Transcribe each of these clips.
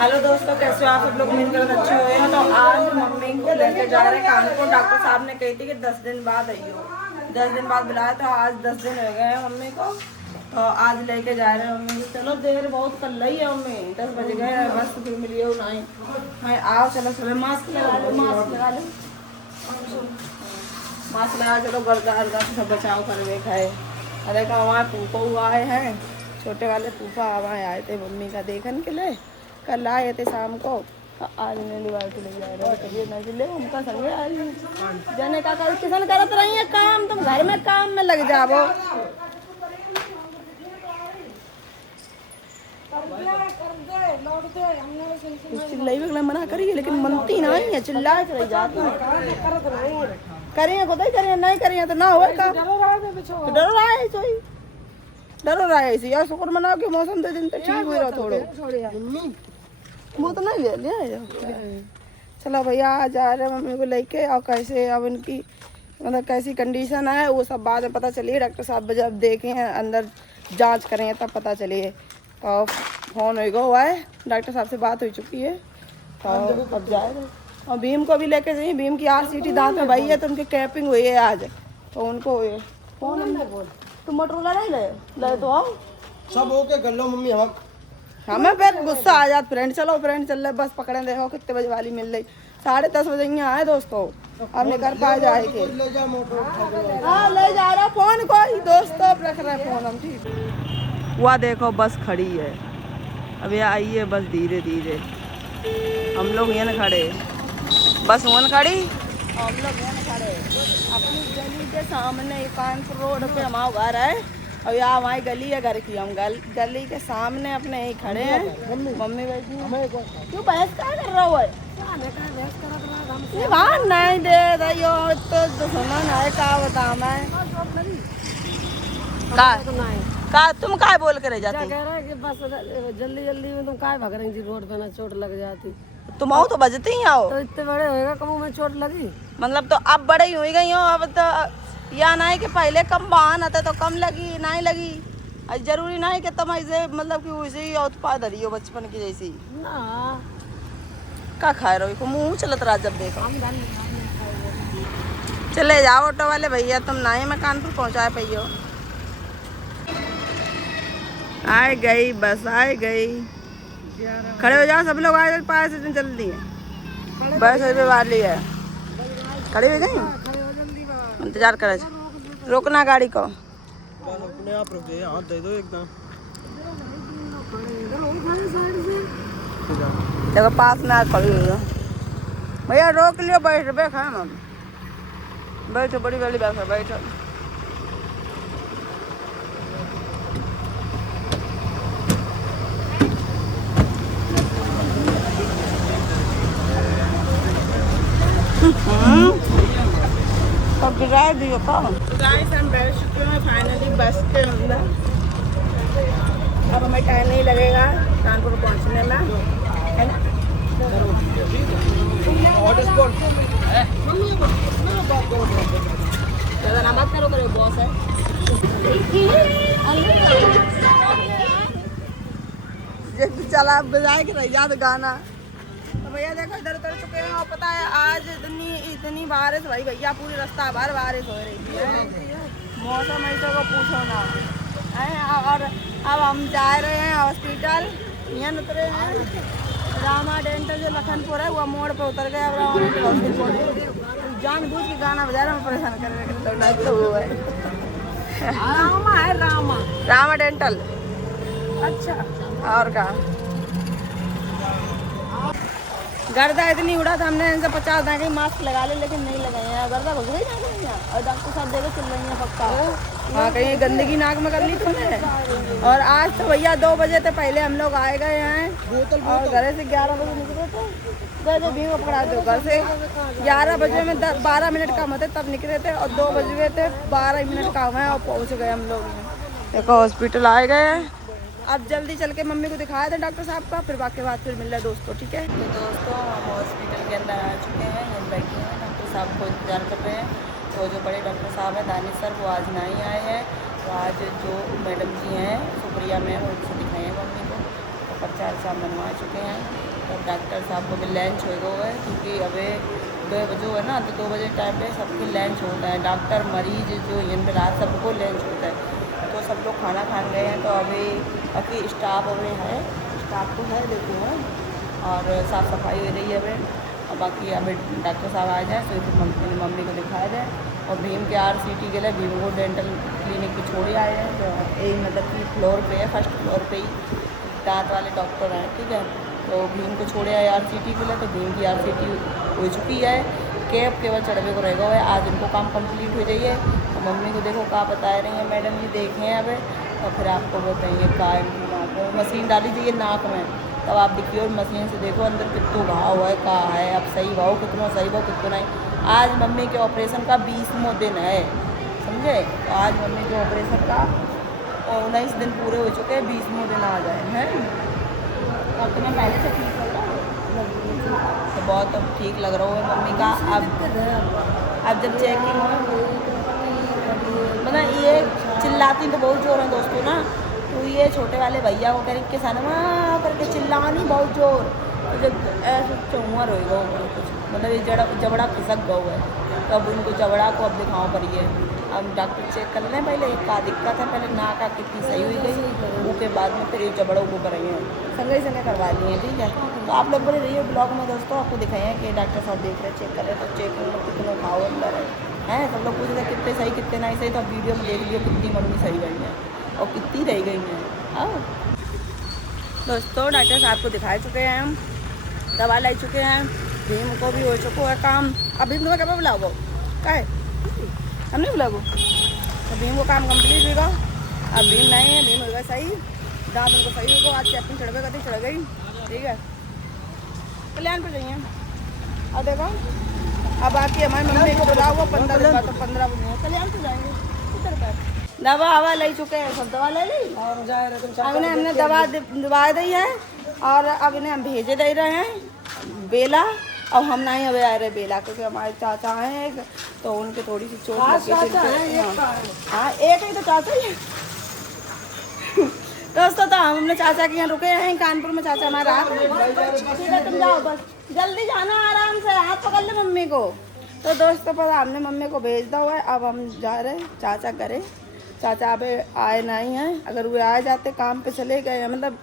Hello दोस्तों, कैसे हो आप सब लोग? उम्मीद करते अच्छे हुए हैं। तो आज मम्मी को लेकर जा रहे हैं कानपुर। डॉक्टर साहब ने कही थी कि 10 दिन बाद आइयो। 10 दिन बाद बुलाया तो आज 10 दिन हो गए हैं मम्मी को। तो आज लेके जा रहे हैं मम्मी को। चलो देर बहुत कर रही है मम्मी, 10 बज गए हैं। बस फिर मिलिए नहीं मैं आओ। चलो चलो मास्क लगा लो, मास्क लगा लो, मास्क लगा। चलो गर्दा से सब बचाव कर खाए। अरे का हमारे फूफा हुआ हैं, छोटे वाले फूफा हमारे आए थे मम्मी का देखने के लिए। कल आए थे शाम को। आज ने लिवार ले जा रहे कभी नहीं ले उनका संगे आ रही जाने का किसान करत रही है काम। तुम घर में काम में लग जाओ। चिल्लाई वगैरह मना करिए लेकिन मनती नहीं है, चिल्लाए रह जाती है। करिए खुद ही करिए, नहीं करिए तो ना हो। डरो रहा है सोई, डरो रहा है यार। शुक्र मनाओ कि मौसम दे दिन तो ठीक हुई रहा थोड़ो। वो तो नहीं ले लिया। चलो भैया आ जा रहे मम्मी को लेके। और कैसे अब उनकी मतलब कैसी कंडीशन है वो सब बाद में पता चलिए। डॉक्टर साहब जब देखे हैं अंदर जांच करेंगे तब पता चलिए। तो फोन हुआ है, डॉक्टर साहब से बात हो चुकी है। तो अब जाएगा। और भीम को भी लेके जाइए। भीम की RCT दांत में भाई है तो उनकी कैपिंग हुई है आज। तो उनको फोन तुम मोटरोला नहीं ले तो आओ सब ओके कर लो मम्मी। हम हमें फिर गुस्सा आ जाता। फ्रेंड चलो, फ्रेंड चल रहे बस पकड़े। देखो कितने बजे वाली मिल रही, 10:30 बजे यहाँ आए दोस्तों। अब निकल पा जाए के हाँ ले जा रहा फोन कोई दोस्तों रख रहे फोन हम। ठीक हुआ देखो बस खड़ी है। अब ये आई है बस धीरे धीरे। हम लोग यहाँ खड़े, बस वन खड़ी। हम लोग यहाँ खड़े अपनी गली के सामने। कानपुर रोड पे हमारा घर है और यहाँ हमारी गली है घर की। हम गली के सामने अपने यही खड़े हैं। मम्मी बैठी है। क्यों बहस क्या कर रहा हुआ है? नहीं दे रही हो तो दुश्मन है का बता मैं का तुम काय बोल कर जाती? कह रहा है कि बस जल्दी जल्दी में तुम काय भाग रही थी रोड पे, ना चोट लग जाती। तुम आओ तो बजती ही आओ। तो इतने बड़े होएगा कब में चोट लगी? मतलब तो अब बड़े ही हुई गई हो। अब तो या नहीं कि पहले कम वाहन आते तो कम लगी नहीं लगी। जरूरी नहीं कि तुम ऐसे मतलब कि वैसे ही उत्पाद रही हो बचपन की जैसी ना। का खा रहे हो? मुँह चलत रहा जब देखो। चले जाओ ऑटो वाले भैया, तुम ना ही मैं कानपुर पहुँचाए पहियो। आए गई बस, आए गई। खड़े हो जाओ सब लोग, आए पास से जल्दी है बस अभी वाली है। खड़े हो जाए, इंतजार करे, रोकना गाड़ी को। अपने आप रुके, हाथ दे दो एकदम। देखो पास में आज खड़ी हुई हो भैया, रोक लियो। बैठ बैठा हम बैठो, बड़ी वाली बैठो बैठो। गिरा दियो का। गाइस हम बैठ चुके हैं फाइनली बस के अंदर। अब हमें टाइम नहीं लगेगा कानपुर पहुंचने में, है ना? ज़्यादा ना बात करो बॉस है। चला बजाए के रह जात गाना। तो भैया देखो इधर उतर चुके हैं। और पता है आज इतनी बारिश भाई भैया, पूरी रास्ता भर बारिश हो रही थी। मौसम ऐसे को पूछो ना है। और अब हम जा रहे हैं हॉस्पिटल। यहाँ उतरे हैं रामा डेंटल जो लखनपुर है, वो मोड़ पे उतर गए। अब रामा डेंटल हॉस्पिटल जानबूझ के गाना बजा रहे हैं, परेशान कर रहे हैं। तो वो है रामा, है रामा डेंटल। अच्छा और का गर्दा इतनी उड़ा था, हमने इनसे 50 दाएँ मास्क लगा ले लेकिन नहीं लगाए हैं। गर्दा घुस गई नाक में। और डॉक्टर साहब देखो चल रही हैं पक्का। हाँ कहीं गंदगी नाक में कर ली तुमने। और आज तो भैया 2 बजे से पहले हम लोग आए गए हैं और घर से 11 बजे निकले थे। गए भीम को पकड़ा दो घर से 11 बजे में 12 मिनट कम होते तब निकले थे। और 2 बजे थे 12 मिनट कम है और पहुँच गए हम लोग। देखो हॉस्पिटल आए गए हैं। अब जल्दी चल के मम्मी को दिखाया था डॉक्टर साहब का, फिर बाकी बात फिर मिल रहा है दोस्तों। ठीक है तो दोस्तों हम हॉस्पिटल के अंदर आ चुके हैं। हम बैठे हैं, डॉक्टर साहब को इंतजार कर रहे हैं। तो जो बड़े डॉक्टर साहब हैं दानिश सर, वो आज नहीं आए हैं। तो आज जो मैडम जी हैं सुप्रिया मैम, उनसे दिखाए हैं मम्मी को। तो पर्चा बनवा चुके हैं। डॉक्टर साहब को भी लंच हो गया है, क्योंकि अभी 2 बजे है ना, तो 2 बजे टाइम पे सबके लंच होता है। डॉक्टर मरीज जो इन पे रात सबको लंच होता है, तो सब लोग खाना खाने गए हैं। तो अभी बाकी स्टाफ अभी है, स्टाफ तो है देखो है, और साफ़ सफाई हो रही है अभी। और बाकी अभी डॉक्टर साहब आ जाए तो फिर मम्मी को दिखाया जाए। और भीम के RCT के लिए भीम को डेंटल क्लिनिक पे छोड़े आए हैं, तो यही मतलब कि फ्लोर पे है, फर्स्ट फ्लोर पे ही दांत वाले डॉक्टर हैं, ठीक है। तो भीम को छोड़े आए RCT के लिए, तो भीम की RCT हो चुकी है, कैब केवल चढ़वे को रहेगा है। आज इनको काम कंप्लीट हो जाइए। और मम्मी को देखो क्या बता रही हैं मैडम जी, देखें अब और फिर आपको बताइए का इनकी नाक में मशीन डाली जाइए नाक में, तब आप देखिए और मशीन से देखो अंदर कितना घाव है, का है, अब सही भाव कितना, सही भाव कितना नहीं। आज मम्मी के ऑपरेशन का 20वां दिन है, समझे। तो आज मम्मी के ऑपरेशन का 19 दिन पूरे हो चुके हैं, 20वां दिन आ जाए हैं। और तुम्हें पहले से ठीक लग रहा है, तो बहुत अब ठीक लग रहा है मम्मी का। अब जब चेकिंग मतलब ये चिल्लाती तो बहुत जोर है दोस्तों ना, तो ये छोटे वाले भैया को करें किसान वहाँ करके चिल्लानी बहुत जोर, तो जब ऐसे चौंगा रहेगा कुछ मतलब ये जबड़ा खिसक गया है, तो अब उनको जबड़ा को अब दिखाओ पड़िए। अब डॉक्टर चेक कर लें पहले क्या दिक्कत है, पहले नाक कितनी सही हुई गई, उसके बाद में फिर ये जबड़ों को करेंगे, संगे करवा लिए, ठीक है। तो आप लोग बोले रहिए ब्लॉग में दोस्तों, आपको दिखाएँ कि डॉक्टर साहब देख रहे चेक कर रहे, तो चेक में कितने घाव अंदर है सब लोग पूछ रहे कितने सही कितने नहीं सही। तो वीडियो में देख लियो कितनी मम्मी सही गई है और कितनी रह गई हैं। आओ दोस्तों, डॉक्टर साहब को दिखा चुके हैं हम, दवा ला चुके हैं, भीम को भी हो चुका है काम। अब भीम तुम्हें कब बुलाओ क्या है, हम नहीं बुलाओ, तो भीम को काम कंप्लीट होगा। अब भीम नहीं है, भीम होगा सही, दांत उनको सही होगा। आज चैपिंग चढ़ गई, चढ़ गई, ठीक है। कल्याण पर जाइए और देखो, अब बाकी हमारी मम्मी को बुलाओ, वो 15 दिन बाद, तो 15 दिन कल्याण पर जाएंगे। किधर पर दवा हवा ले चुके हैं, सब दवा ले ली, अब इन्हें हमने दवा दी है, और अब इन्हें हम भेजे दे रहे हैं बेला। अब हम नहीं अभी आ रहे बेला, क्योंकि हमारे चाचा हैं एक, तो उनके थोड़ी सी चोट लगी थी। हाँ एक ही तो चाचा ही दोस्तों, तो हम अपने चाचा के यहाँ रुके हैं कानपुर में, चाचा हमारा। ठीक है तुम जाओ, बस जल्दी जाना, आराम से हाथ पकड़ ले मम्मी को। तो दोस्तों पर हमने मम्मी को भेज दिया हुआ है, अब हम जा रहे चाचा करे। चाचा अभी आए नहीं हैं, अगर वो आ जाते काम पे चले गए, मतलब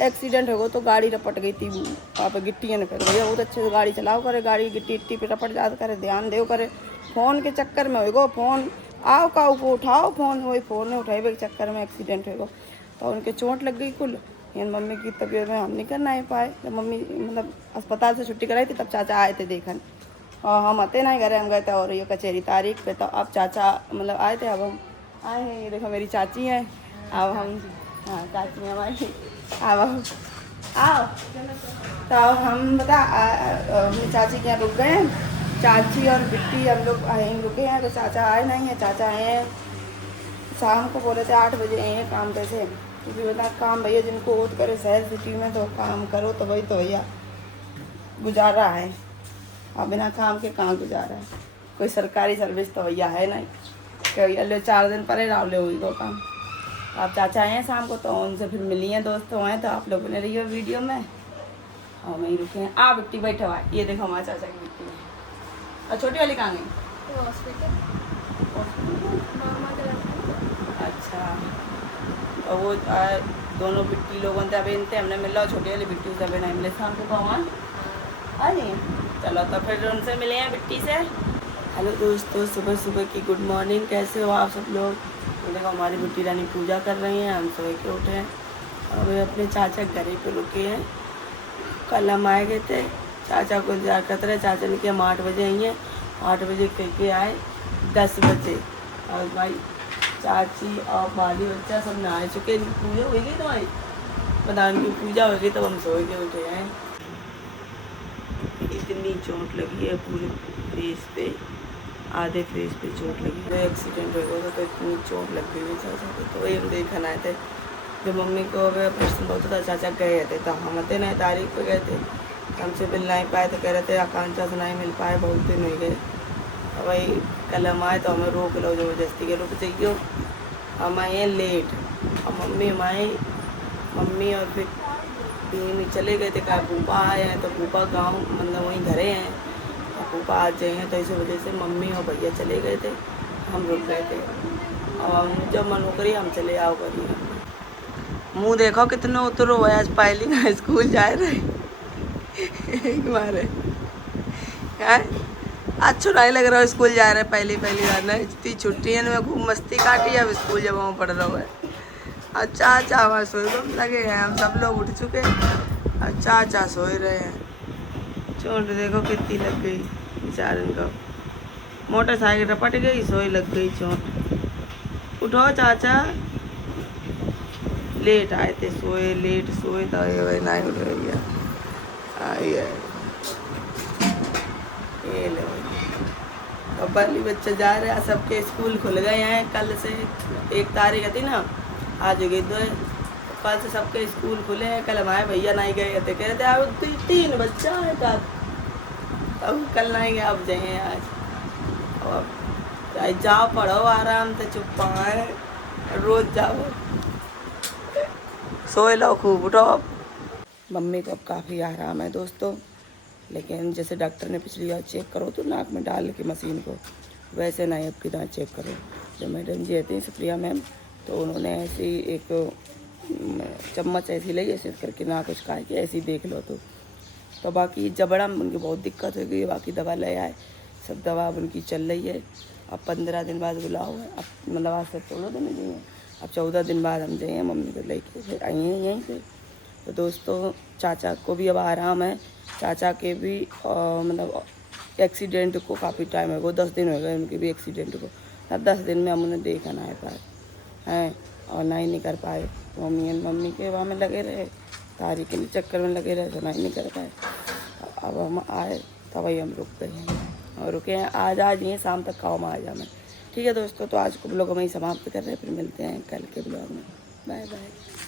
एक्सीडेंट हो गया तो गाड़ी रपट गई थी वहाँ पे, गिट्टियाँ ने फिर भैया बहुत अच्छे से गाड़ी चलाओ करे, गाड़ी गिट्टी पे रपट जाता करे, ध्यान दे करे, फ़ोन के चक्कर में होगा, फ़ोन आओ काऊ को उठाओ फ़ोन, वही फ़ोन नहीं उठाए के चक्कर में एक्सीडेंट होगा, तो उनके चोट लग गई कुल। यानी मम्मी की तबीयत में हम नहीं कर नहीं पाए, जब मम्मी मतलब अस्पताल से छुट्टी कराई थी तब चाचा आए थे देखन, और हम आते नहीं घरे, हम गए थे और ये कचहरी तारीख पे, तो अब चाचा मतलब आए थे, अब हम आए हैं। ये देखो मेरी चाची हैं, अब हम, हाँ चाची हमारी, अब आओ, तो हम बता अपनी चाची के यहाँ रुक गए हैं, चाची और बिट्टी हम लोग यहीं रुके हैं, तो चाचा आए नहीं हैं। चाचा आए हैं शाम को, बोले थे 8 बजे आए हैं काम पे से, क्योंकि बता काम भैया जिनको ओत करे शहर सिटी में, तो काम करो तो वही तो भैया गुजारा है, अब बिना काम के कहाँ गुजारा है, कोई सरकारी सर्विस तो भैया है नहीं, क्या ले 4 दिन परे राव ले हुई दो काम। आप चाचा आए हैं शाम को, तो उनसे फिर मिली हैं, दोस्तों आए, तो आप लोग बने रहिए वीडियो में, और वहीं रुके हैं। आ बिट्टी बैठे हुआ, ये देखो हमारे चाचा की बिट्टी है, और छोटी वाली कहाँ गई? अच्छा, और वो दोनों बिट्टी लोगों से अभी इनसे हमने मिला, और छोटी वाली बिट्टी से अभी नहीं मिले, शाम को कहाँ आ नहीं। चलो तो फिर उनसे मिले हैं बिट्टी से। हेलो दोस्तों, सुबह सुबह की गुड मॉर्निंग, कैसे हो आप सब लोग? तो देखो हमारी बिट्टी रानी पूजा कर रही हैं, हम सुबह के उठे हैं और वे अपने चाचा के घर पे रुके हैं। कल हम आए गए थे, चाचा को इंतजार करते रहे, चाचा ने किया हम 8 बजे आई हैं, 8 बजे कह के आए 10 बजे, और भाई चाची और बाली बच्चा सब नहा चुके, इनकी पूजा हो गई, तुम्हारी पता इनकी पूजा हो गई, तब हम सो के उठे हैं। इतनी चोट लगी है पूरे फेस पे, आधे फेस पे चोट लगी है, एक्सीडेंट हो गया तो इतनी चोट लग गई है चाचा को, तो वही हम देखने आए थे। जब मम्मी को ऑपरेशन बहुत था, चाचा गए थे, तो हम आते नहीं तारीख पे गए थे, हमसे मिल नहीं पाए, तो कह रहे थे आकांक्षा से नहीं मिल पाए, बहुत दिन हो गए। और वही कल हम आए तो हमें रोक लो ज़बरदस्ती के, रुक जाइए, हम आए हैं लेट, और मम्मी हम आए, मम्मी और फिर अभी नहीं चले गए थे, कहा फूफा आए हैं तो फूफा गांव मतलब वहीं घरे हैं, और फूफा आ जाए हैं तो इसी वजह से मम्मी और भैया चले गए थे, हम रुक गए थे। और जब मन हो करी हम चले आओ करी। मुँह देखो कितना उतरो है, आज पहली ना स्कूल जा रहे मारे अच्छो नहीं लग रहा है स्कूल जा रहे पहली बार ना, इतनी छुट्टी है में खूब मस्ती काटी, अब स्कूल जब वहाँ पढ़ रहा है। और चाचा वहाँ सोए लगे हैं, हम सब लोग उठ चुके और चाचा सोए रहे हैं। चोट देखो कितनी लग गई बेचारे को, मोटरसाइकिल रपट गई, सोई लग गई चोट। उठो चाचा, लेट आए थे, सोए लेट सोए तो नहीं उठ रही है। आई है ये लो, अब बाली बच्चे जा रहे हैं, सबके स्कूल खुल गए हैं कल से, 1 तारीख थी ना, आज हो गई 2, कल से सबके स्कूल खुले हैं। कल हमारे भैया नहीं गए थे, कह रहे थे अब 3 बच्चा है का, अब कल नहीं गए, अब जाए आज। और जाओ पढ़ो आराम से, चुप पाए, रोज जाओ, सोए लो खूब, उठो। मम्मी को अब काफ़ी आराम है दोस्तों, लेकिन जैसे डॉक्टर ने पिछली बार चेक करो तो नाक में डाल के मशीन को, वैसे नहीं अब कितना चेक करो। जब मैडम जी आती हैं सुप्रिया मैम, तो उन्होंने ऐसी एक चम्मच ऐसी ली, ऐसे करके ना कुछ खा के ऐसी देख लो तो बाकी जबड़ा में उनकी बहुत दिक्कत हो गई, बाकी दवा ले आए, सब दवा अब उनकी चल रही है। अब 15 दिन बाद बुलाओ है, अब मतलब आज से 16 दिन नहीं है, अब 14 दिन बाद हम जाइए मम्मी को लेके, फिर आई हैं यहीं पे। तो दोस्तों चाचा को भी अब आराम है, चाचा के भी मतलब एक्सीडेंट को काफ़ी टाइम है, वो 10 दिन हो गए उनके भी एक्सीडेंट को, अब 10 दिन में हम उन्हें देखा ना पाए हैं और ना ही नहीं कर पाए। तो मम्मी के वहाँ में लगे रहे, तारीख के चक्कर में लगे रहे, तो नहीं कर पाए। अब हम आए तब ही हम रुक गए हैं और रुके हैं, आज ही शाम तक काम आ जाना। ठीक है दोस्तों, तो आज को ब्लॉग हम ही समाप्त कर रहे हैं, फिर मिलते हैं कल के ब्लॉग में। Bye bye.